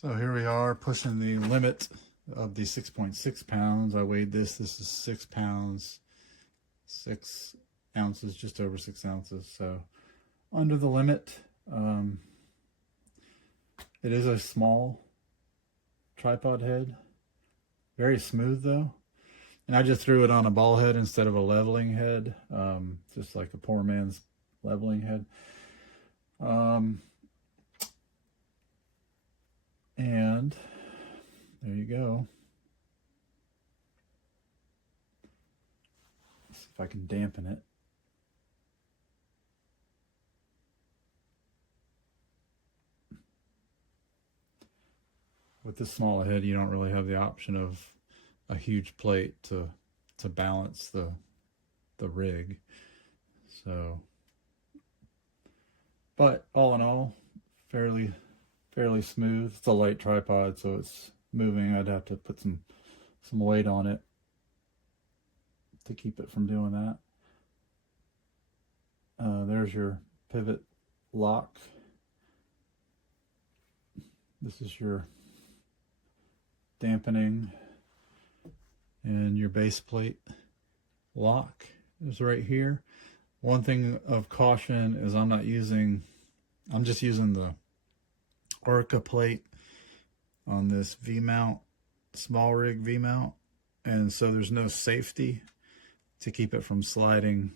So here we are pushing the limit of the 6.6 pounds. I weighed this. This is 6 pounds, 6 ounces, just over 6 ounces. So under the limit. It is a small tripod head. Very smooth though. And I just threw it on a ball head instead of a leveling head. Just like a poor man's leveling head. And there you go. Let's see if I can dampen it. With this small head, you don't really have the option of a huge plate to balance the rig. So, but all in all, fairly smooth. It's a light tripod, so it's moving. I'd have to put some weight on it to keep it from doing that. There's your pivot lock. This is your dampening, and your base plate lock is right here. One thing of caution is I'm just using the Arca plate on this V-mount, small rig V-mount, and so there's no safety to keep it from sliding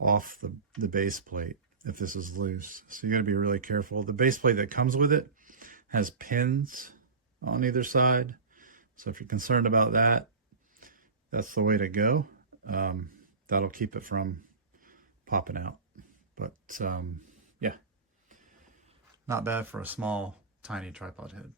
off the base plate if this is loose. So you got to be really careful. The base plate that comes with it has pins on either side, so if you're concerned about that, that's the way to go. That'll keep it from popping out. But yeah, not bad for a small, tiny tripod head.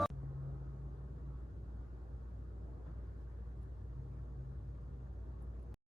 Yeah.